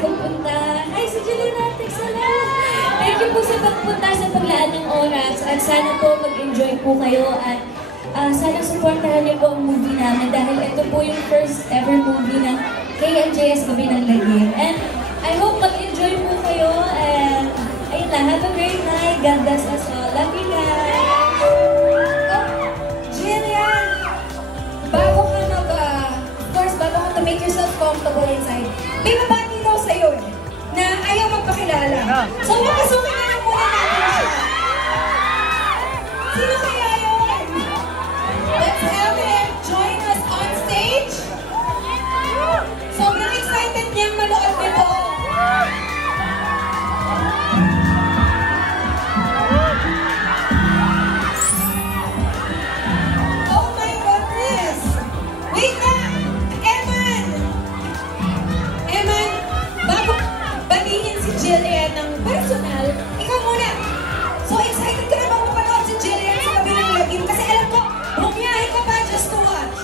pagpunta. Hi, si Julianatic, salamat! Thank you po sa pagpunta sa paglaan ng oras at sana po mag-enjoy po kayo at sana supportahan niyo po ang movie namin dahil ito po yung first ever movie ng KMJS Gabi ng Lagim. And I hope mag-enjoy po kayo and ayun lang, have a great night. God bless us all. Love you guys! Jillian! Bago ka to make yourself comfortable inside, may mabati daw sa'yo na ayaw magpakilala. So, makasukin na lang muna natin siya. Sino kaya yun? Let's have him join us on stage. Sobrang excited niyang manood nito. Oh my goodness! Wait na! Eman, bago batiin si Jillian ng personal, ikaw muna. So excited ka na bang mapanood si Jillian sa Gabi ng Lagim? Kasi alam ko, bumiyahe ka pa just to watch.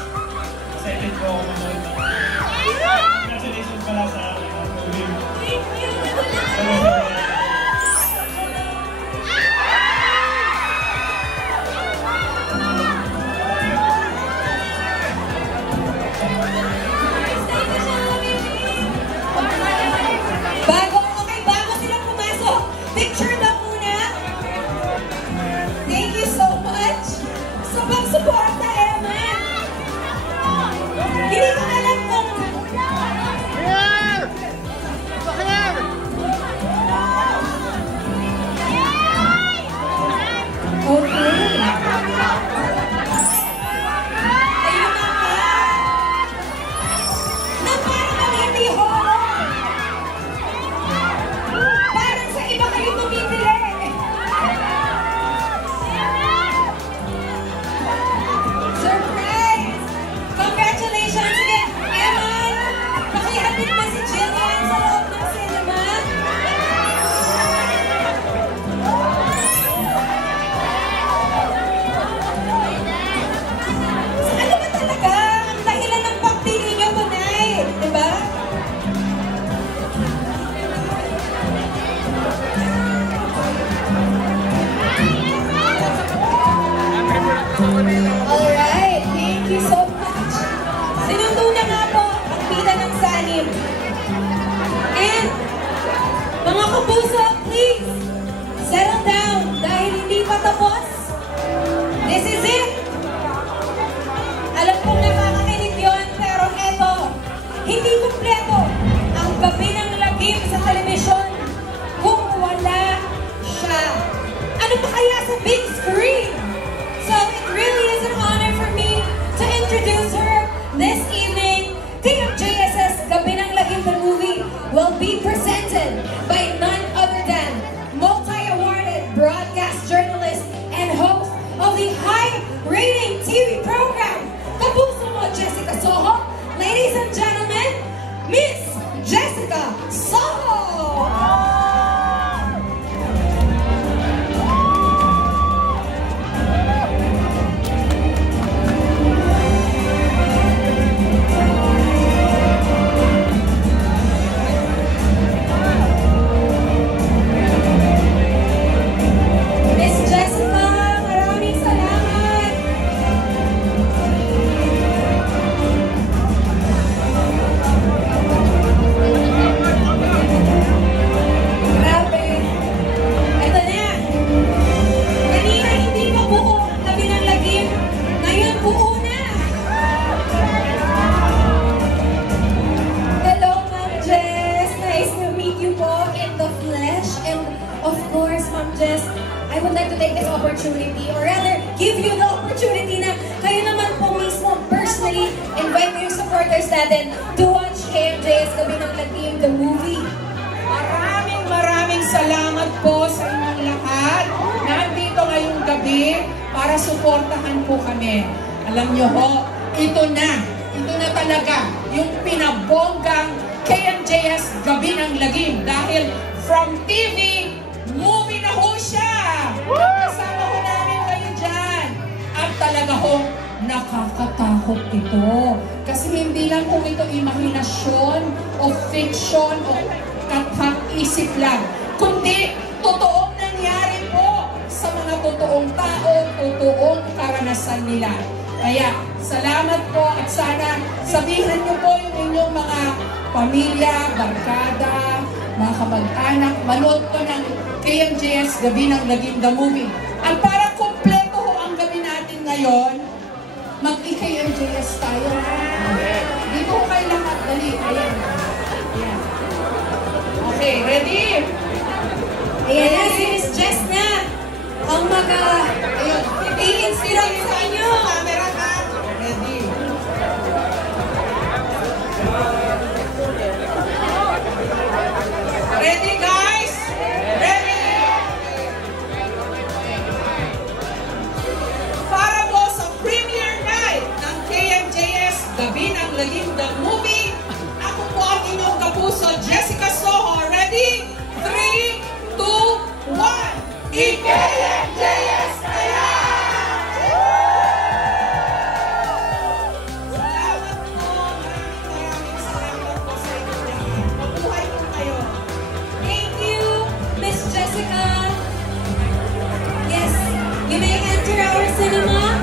Excited ko ako manood. Congratulations pala sa movie. Thank you! Bago sila pumasok, picture daw muna. Thank you so much sa pag-suporta, Eman. Hindi ko alam kung... Okay. Ayun na nga. Na parang kami hindi horror. Parang sa iba kayo tumibili. Surprise! Congratulations again, Eman! Pakihatid ba si Jillian sa loob ng cinema? Ano ba talaga ang dahilan ng pagpili niyo tonight? Diba? Alright, thank you so much. Sinundo na nga po ang pila ng sanim. And, mga kapuso, please, settle down dahil hindi pa tapos. This is it. Alam kong nakakakinig yun, pero eto, hindi kumpleto ang Gabi ng Lagim sa telebisyon kung wala siya. Ano pa kaya sa big screen? So it really is an honor for me to introduce her this evening. KMJS's Gabi ng Lagim, the movie, will be presented by none other than multi-awarded broadcast journalist and host of the high-rating TV program, Kapuso Mo, Jessica Soho. Ladies and gentlemen, Miss Jessica Soho! Miss Jessica, maraming salamat! Grabe! Ito na! Kanina hindi pa buo ang Gabi ng Lagim. Ngayon buo na! Hello, Ma'am Jess! Nice to meet you po in the flesh. And of course, Ma'am Jess, I would like to take this opportunity, or rather, give you the opportunity na kayo naman po mismo personally invite mo yung supporters natin to watch KMJ's Gabi ng Lagim, the movie. Maraming salamat po sa inyong lahat. Nandito ngayong gabi para suportahan po kami. Alam nyo ho, ito na talaga yung pinabonggang KMJS Gabi ng Lagim. Dahil from TV, movie na ho siya. Kasama ho namin kayo dyan. At talaga ho, nakakatakot ito. Kasi hindi lang kung ito imahinasyon o fiction o kathang isip lang, kundi totoong nangyari po sa mga totoong tao, totoong karanasan nila. Kaya, salamat po at sana sabihan niyo po yung inyong mga pamilya, barkada, mga kamag-anak, manood ko ng KMJS Gabi ng Lagim the Movie. Ang para kompleto ho ang gabi natin ngayon, mag-KMJS tayo. Dito ho kayo lahat, dali. Ayan. Ayan. Okay, ready? Ayan na, si Miss Jess na ang Ayun. i-inspire sa inyo. Camera ka. Ready. Ready, guys? Ready? Para po sa premiere night ng KMJS Gabi ng Lagim the Movie, ako po ang inyong kapuso, Jessica Soho. Ready? 3, 2, 1. I-KMJS na yan! Salamat po. Maraming salamat po sa inyo lahat. Mabuhay po kayo. Thank you, Miss Jessica. Yes, you may enter our cinema.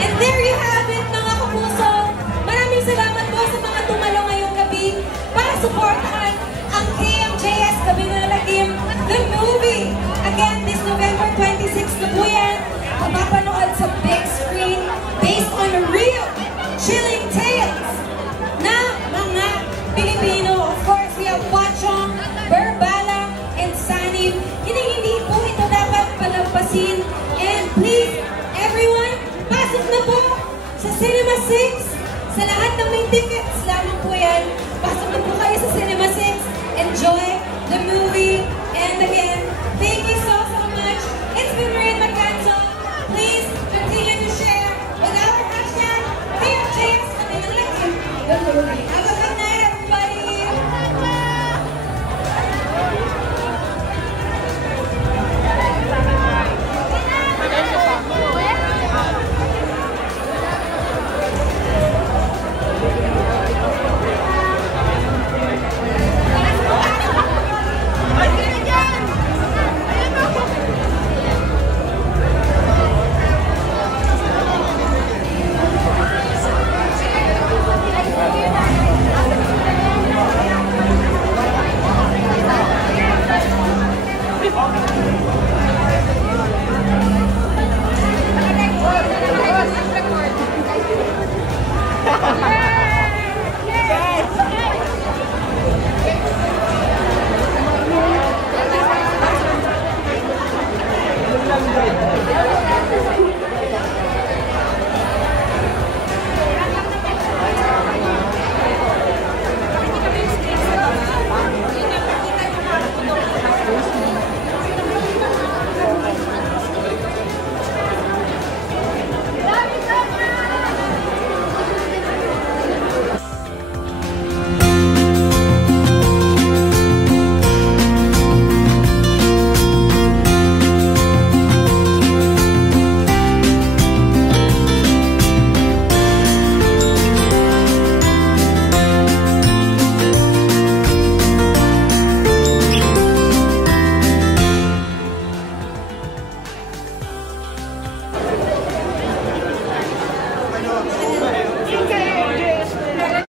And there you have it, mga kapuso. Maraming salamat po sa mga tumalo ngayong gabi para supportahan ang KMJS Gabi ng Lagim, the movie. Again, this November 26 na po yan. Mapapanood sa big screen based on real chilling tales na mga Pilipino. Of course, we have Wachong, Berbala, and Sanib. Hindi po ito dapat palampasin. And please, everyone, pasok na po sa Cinema 6. Sa lahat ng may tickets, lamang po yan. Pasok na po kayo sa Cinema 6. Enjoy the movie. And again, thank you so much. It's been Marin Macanzo. Please continue to share with our hashtag KMJS Gabi ng Lagim.